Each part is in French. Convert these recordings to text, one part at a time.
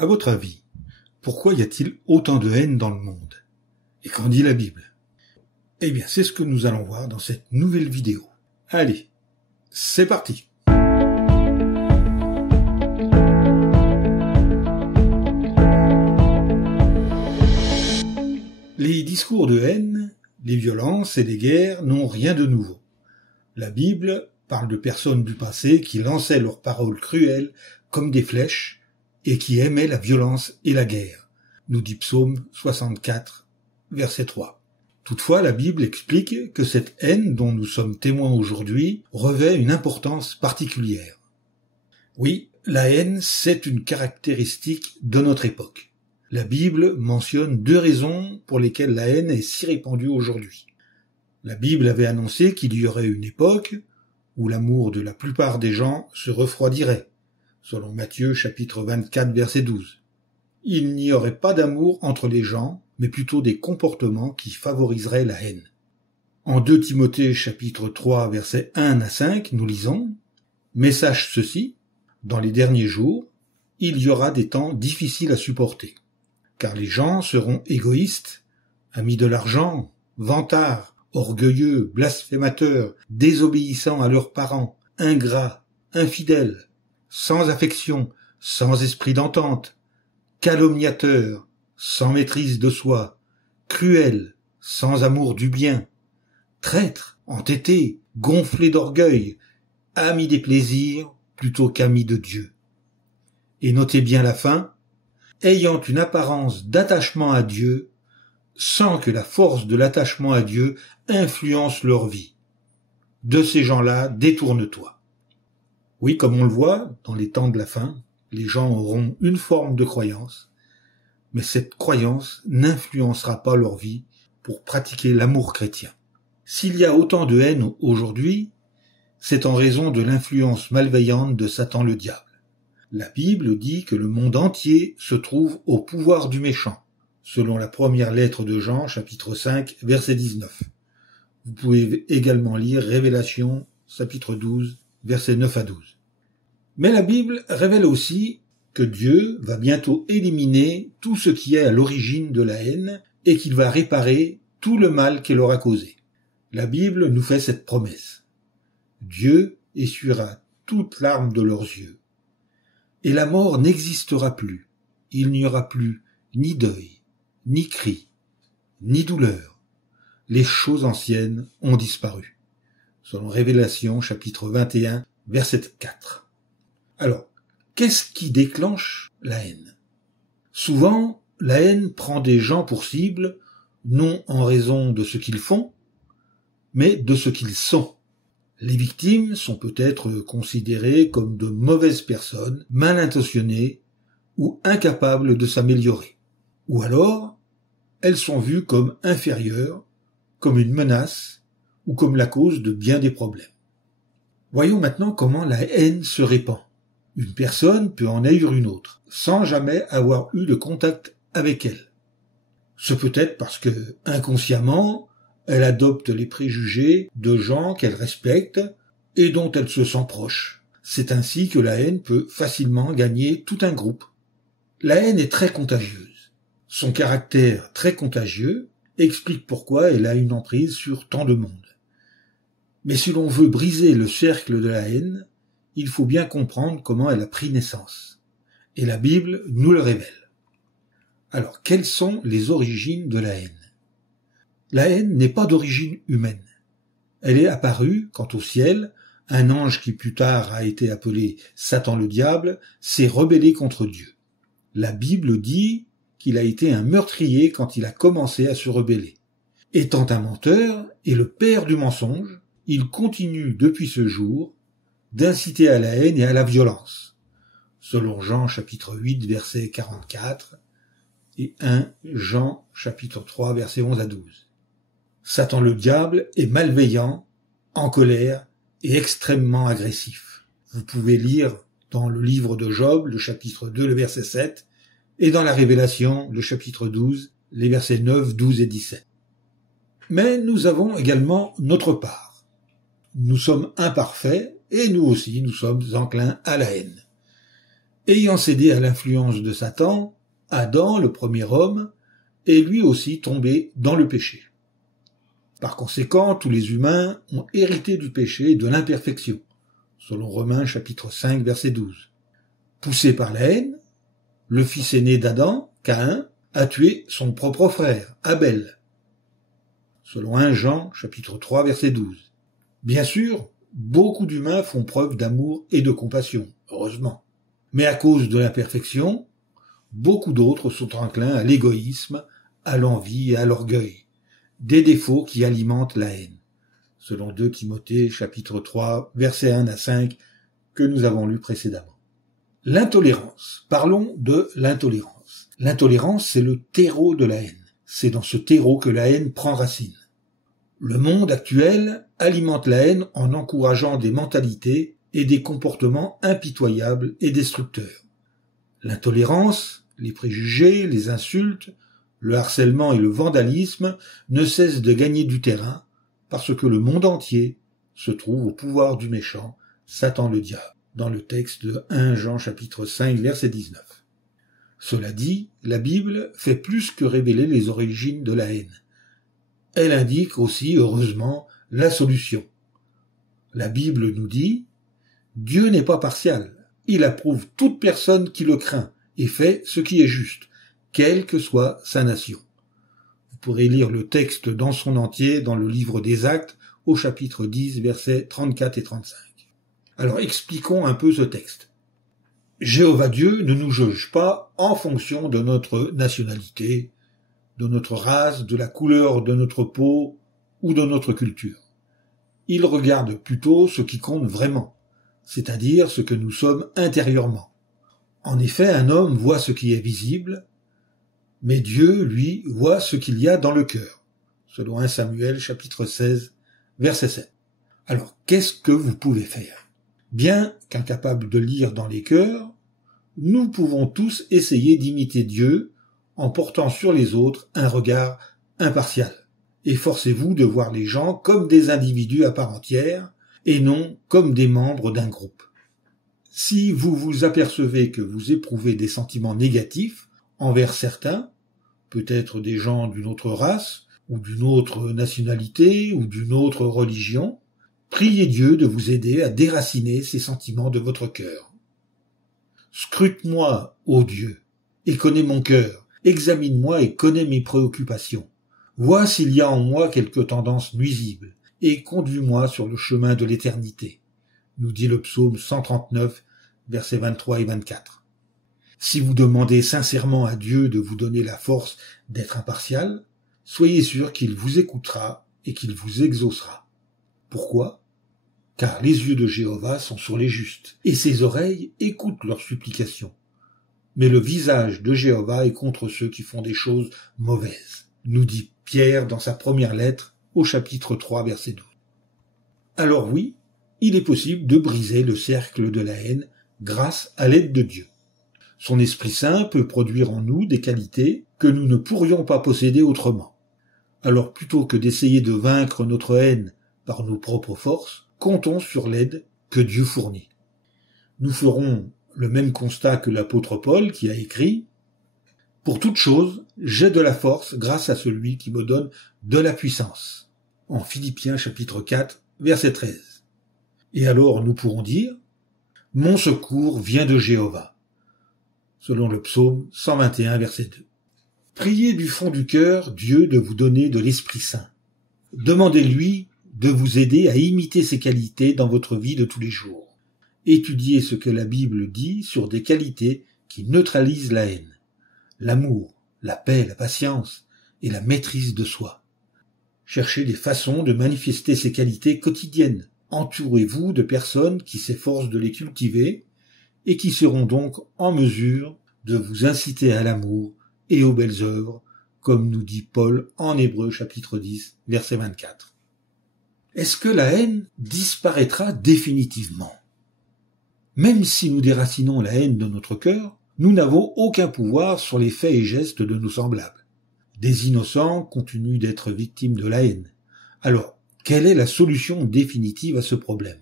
À votre avis, pourquoi y a-t-il autant de haine dans le monde? Et qu'en dit la Bible? Eh bien, c'est ce que nous allons voir dans cette nouvelle vidéo. Allez, c'est parti! Les discours de haine, les violences et les guerres n'ont rien de nouveau. La Bible parle de personnes du passé qui lançaient leurs paroles cruelles comme des flèches et qui aimaient la violence et la guerre, nous dit Psaume 64, verset 3. Toutefois, la Bible explique que cette haine dont nous sommes témoins aujourd'hui revêt une importance particulière. Oui, la haine, c'est une caractéristique de notre époque. La Bible mentionne 2 raisons pour lesquelles la haine est si répandue aujourd'hui. La Bible avait annoncé qu'il y aurait une époque où l'amour de la plupart des gens se refroidirait, selon Matthieu chapitre 24 verset 12. Il n'y aurait pas d'amour entre les gens, mais plutôt des comportements qui favoriseraient la haine. En 2 Timothée chapitre 3 versets 1 à 5, nous lisons « Mais sache ceci, dans les derniers jours, il y aura des temps difficiles à supporter. Car les gens seront égoïstes, amis de l'argent, vantards, orgueilleux, blasphémateurs, désobéissants à leurs parents, ingrats, infidèles, sans affection, sans esprit d'entente, calomniateurs, sans maîtrise de soi, cruels, sans amour du bien, traîtres, entêtés, gonflés d'orgueil, amis des plaisirs plutôt qu'amis de Dieu. Et notez bien la fin, ayant une apparence d'attachement à Dieu, sans que la force de l'attachement à Dieu influence leur vie. De ces gens-là, détourne-toi. Oui, comme on le voit, dans les temps de la fin, les gens auront une forme de croyance, mais cette croyance n'influencera pas leur vie pour pratiquer l'amour chrétien. S'il y a autant de haine aujourd'hui, c'est en raison de l'influence malveillante de Satan le diable. La Bible dit que le monde entier se trouve au pouvoir du méchant, selon la première lettre de Jean, chapitre 5, verset 19. Vous pouvez également lire Révélation, chapitre 12, versets 9 à 12. Mais la Bible révèle aussi que Dieu va bientôt éliminer tout ce qui est à l'origine de la haine et qu'il va réparer tout le mal qu'elle aura causé. La Bible nous fait cette promesse. Dieu essuiera toute larme de leurs yeux. Et la mort n'existera plus. Il n'y aura plus ni deuil, ni cri, ni douleur. Les choses anciennes ont disparu. Selon Révélation, chapitre 21, verset 4. Alors, qu'est-ce qui déclenche la haine? Souvent, la haine prend des gens pour cible, non en raison de ce qu'ils font, mais de ce qu'ils sont. Les victimes sont peut-être considérées comme de mauvaises personnes, mal intentionnées ou incapables de s'améliorer. Ou alors, elles sont vues comme inférieures, comme une menace ou comme la cause de bien des problèmes. Voyons maintenant comment la haine se répand. Une personne peut en haïr une autre, sans jamais avoir eu de contact avec elle. Ce peut être parce que, inconsciemment, elle adopte les préjugés de gens qu'elle respecte et dont elle se sent proche. C'est ainsi que la haine peut facilement gagner tout un groupe. La haine est très contagieuse. Son caractère très contagieux explique pourquoi elle a une emprise sur tant de monde. Mais si l'on veut briser le cercle de la haine, il faut bien comprendre comment elle a pris naissance. Et la Bible nous le révèle. Alors, quelles sont les origines de la haine? La haine n'est pas d'origine humaine. Elle est apparue quand au ciel, un ange qui plus tard a été appelé Satan le diable s'est rebellé contre Dieu. La Bible dit qu'il a été un meurtrier quand il a commencé à se rebeller. Étant un menteur et le père du mensonge, il continue depuis ce jour d'inciter à la haine et à la violence, selon Jean chapitre 8 verset 44 et 1 Jean chapitre 3 verset 11 à 12. Satan le diable est malveillant, en colère et extrêmement agressif. Vous pouvez lire dans le livre de Job, le chapitre 2, le verset 7, et dans la Révélation, le chapitre 12, les versets 9, 12 et 17. Mais nous avons également notre part. Nous sommes imparfaits et nous aussi, nous sommes enclins à la haine. Ayant cédé à l'influence de Satan, Adam, le premier homme, est lui aussi tombé dans le péché. Par conséquent, tous les humains ont hérité du péché et de l'imperfection, selon Romains chapitre 5, verset 12. Poussé par la haine, le fils aîné d'Adam, Caïn, a tué son propre frère, Abel, selon 1 Jean chapitre 3, verset 12. Bien sûr, beaucoup d'humains font preuve d'amour et de compassion, heureusement. Mais à cause de l'imperfection, beaucoup d'autres sont enclins à l'égoïsme, à l'envie et à l'orgueil, des défauts qui alimentent la haine, selon 2 Timothée chapitre 3, versets 1 à 5, que nous avons lu précédemment. L'intolérance. Parlons de l'intolérance. L'intolérance, c'est le terreau de la haine. C'est dans ce terreau que la haine prend racine. Le monde actuel alimente la haine en encourageant des mentalités et des comportements impitoyables et destructeurs. L'intolérance, les préjugés, les insultes, le harcèlement et le vandalisme ne cessent de gagner du terrain parce que le monde entier se trouve au pouvoir du méchant, Satan le diable, dans le texte de 1 Jean chapitre 5 verset 19. Cela dit, la Bible fait plus que révéler les origines de la haine. Elle indique aussi, heureusement, la solution. La Bible nous dit « Dieu n'est pas partial, il approuve toute personne qui le craint et fait ce qui est juste, quelle que soit sa nation. » Vous pourrez lire le texte dans son entier dans le livre des Actes, au chapitre 10, versets 34 et 35. Alors expliquons un peu ce texte. Jéhovah Dieu ne nous juge pas en fonction de notre nationalité, de notre race, de la couleur de notre peau ou de notre culture. Il regarde plutôt ce qui compte vraiment, c'est-à-dire ce que nous sommes intérieurement. En effet, un homme voit ce qui est visible, mais Dieu, lui, voit ce qu'il y a dans le cœur, selon 1 Samuel chapitre 16, verset 7. Alors, qu'est-ce que vous pouvez faire ? Bien qu'incapable de lire dans les cœurs, nous pouvons tous essayer d'imiter Dieu en portant sur les autres un regard impartial. Efforcez-vous de voir les gens comme des individus à part entière et non comme des membres d'un groupe. Si vous vous apercevez que vous éprouvez des sentiments négatifs envers certains, peut-être des gens d'une autre race, ou d'une autre nationalité, ou d'une autre religion, priez Dieu de vous aider à déraciner ces sentiments de votre cœur. Scrute-moi, ô Dieu, et connais mon cœur, examine-moi et connais mes préoccupations. Vois s'il y a en moi quelque tendance nuisible, et conduis-moi sur le chemin de l'éternité, nous dit le psaume 139, versets 23 et 24. Si vous demandez sincèrement à Dieu de vous donner la force d'être impartial, soyez sûr qu'il vous écoutera et qu'il vous exaucera. Pourquoi ? Car les yeux de Jéhovah sont sur les justes, et ses oreilles écoutent leurs supplications. Mais le visage de Jéhovah est contre ceux qui font des choses mauvaises, nous dit Pierre dans sa première lettre au chapitre 3, verset 12. Alors oui, il est possible de briser le cercle de la haine grâce à l'aide de Dieu. Son Esprit Saint peut produire en nous des qualités que nous ne pourrions pas posséder autrement. Alors plutôt que d'essayer de vaincre notre haine par nos propres forces, comptons sur l'aide que Dieu fournit. Nous ferons le même constat que l'apôtre Paul qui a écrit « Pour toute chose, j'ai de la force grâce à celui qui me donne de la puissance » en Philippiens chapitre 4, verset 13. Et alors nous pourrons dire « Mon secours vient de Jéhovah » selon le psaume 121, verset 2. Priez du fond du cœur Dieu de vous donner de l'Esprit Saint. Demandez-lui de vous aider à imiter ses qualités dans votre vie de tous les jours. Étudiez ce que la Bible dit sur des qualités qui neutralisent la haine, l'amour, la paix, la patience et la maîtrise de soi. Cherchez des façons de manifester ces qualités quotidiennes. Entourez-vous de personnes qui s'efforcent de les cultiver et qui seront donc en mesure de vous inciter à l'amour et aux belles œuvres, comme nous dit Paul en Hébreux chapitre 10, verset 24. Est-ce que la haine disparaîtra définitivement ? Même si nous déracinons la haine de notre cœur, nous n'avons aucun pouvoir sur les faits et gestes de nos semblables. Des innocents continuent d'être victimes de la haine. Alors, quelle est la solution définitive à ce problème ?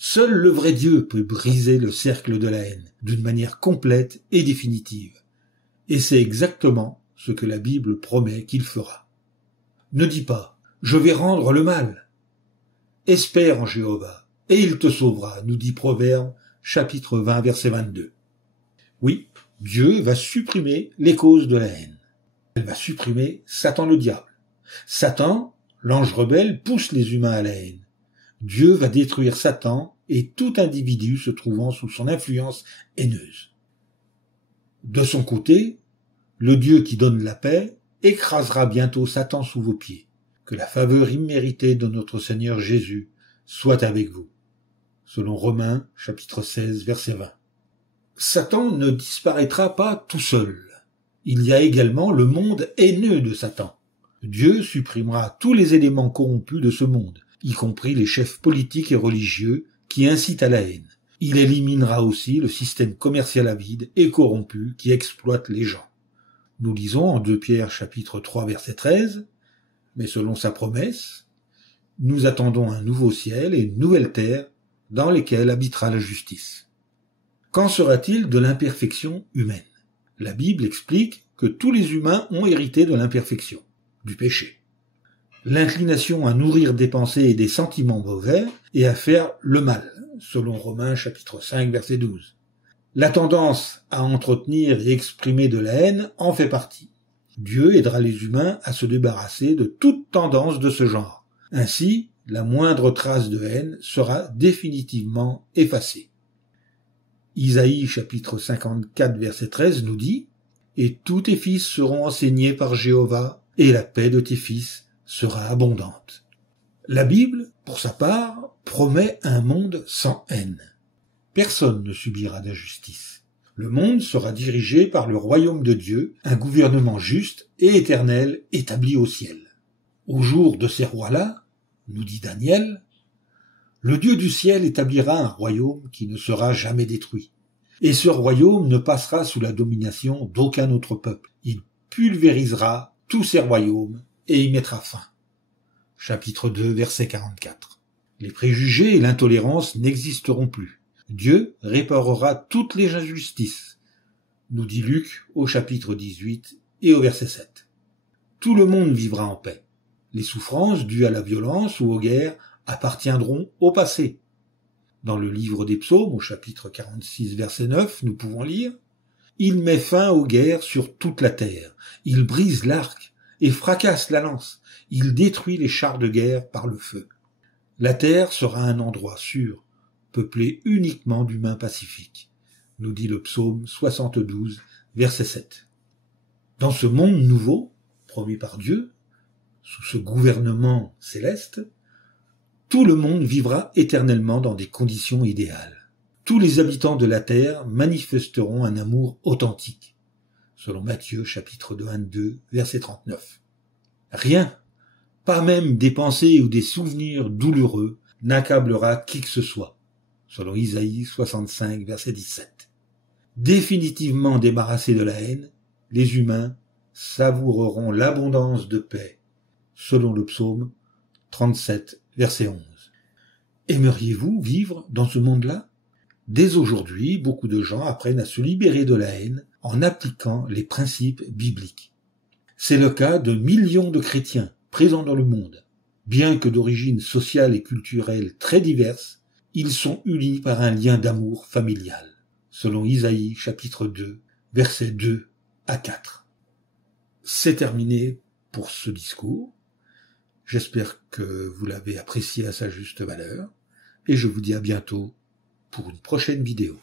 Seul le vrai Dieu peut briser le cercle de la haine d'une manière complète et définitive. Et c'est exactement ce que la Bible promet qu'il fera. Ne dis pas « je vais rendre le mal ». Espère en Jéhovah, et il te sauvera, nous dit Proverbe, chapitre 20, verset 22. Oui, Dieu va supprimer les causes de la haine. Elle va supprimer Satan le diable. Satan, l'ange rebelle, pousse les humains à la haine. Dieu va détruire Satan et tout individu se trouvant sous son influence haineuse. De son côté, le Dieu qui donne la paix écrasera bientôt Satan sous vos pieds. Que la faveur imméritée de notre Seigneur Jésus soit avec vous. Selon Romains, chapitre 16, verset 20. Satan ne disparaîtra pas tout seul. Il y a également le monde haineux de Satan. Dieu supprimera tous les éléments corrompus de ce monde, y compris les chefs politiques et religieux qui incitent à la haine. Il éliminera aussi le système commercial avide et corrompu qui exploite les gens. Nous lisons en 2 Pierre chapitre 3 verset 13, « Mais selon sa promesse, nous attendons un nouveau ciel et une nouvelle terre dans lesquels habitera la justice. » Qu'en sera-t-il de l'imperfection humaine ? La Bible explique que tous les humains ont hérité de l'imperfection, du péché. L'inclination à nourrir des pensées et des sentiments mauvais et à faire le mal, selon Romains chapitre 5 verset 12. La tendance à entretenir et exprimer de la haine en fait partie. Dieu aidera les humains à se débarrasser de toute tendance de ce genre. Ainsi, la moindre trace de haine sera définitivement effacée. Isaïe chapitre 54 verset 13 nous dit « Et tous tes fils seront enseignés par Jéhovah, et la paix de tes fils sera abondante. » La Bible, pour sa part, promet un monde sans haine. Personne ne subira d'injustice. Le monde sera dirigé par le royaume de Dieu, un gouvernement juste et éternel établi au ciel. Au jour de ces rois-là, nous dit Daniel, le Dieu du ciel établira un royaume qui ne sera jamais détruit. Et ce royaume ne passera sous la domination d'aucun autre peuple. Il pulvérisera tous ces royaumes et y mettra fin. Chapitre 2, verset 44. Les préjugés et l'intolérance n'existeront plus. Dieu réparera toutes les injustices, nous dit Luc au chapitre 18 et au verset 7. Tout le monde vivra en paix. Les souffrances dues à la violence ou aux guerres appartiendront au passé. Dans le livre des Psaumes, au chapitre 46, verset 9, nous pouvons lire « Il met fin aux guerres sur toute la terre. Il brise l'arc et fracasse la lance. Il détruit les chars de guerre par le feu. La terre sera un endroit sûr, peuplé uniquement d'humains pacifiques, nous dit le psaume 72, verset 7. Dans ce monde nouveau, promis par Dieu, sous ce gouvernement céleste, tout le monde vivra éternellement dans des conditions idéales. Tous les habitants de la terre manifesteront un amour authentique, selon Matthieu chapitre 22, verset 39. Rien, pas même des pensées ou des souvenirs douloureux, n'accablera qui que ce soit, selon Isaïe 65, verset 17. Définitivement débarrassés de la haine, les humains savoureront l'abondance de paix, selon le psaume 37, verset 11. Aimeriez-vous vivre dans ce monde-là ? Dès aujourd'hui, beaucoup de gens apprennent à se libérer de la haine en appliquant les principes bibliques. C'est le cas de millions de chrétiens présents dans le monde. Bien que d'origine sociale et culturelle très diverses, ils sont unis par un lien d'amour familial, selon Isaïe chapitre 2, versets 2 à 4. C'est terminé pour ce discours. J'espère que vous l'avez apprécié à sa juste valeur, et je vous dis à bientôt pour une prochaine vidéo.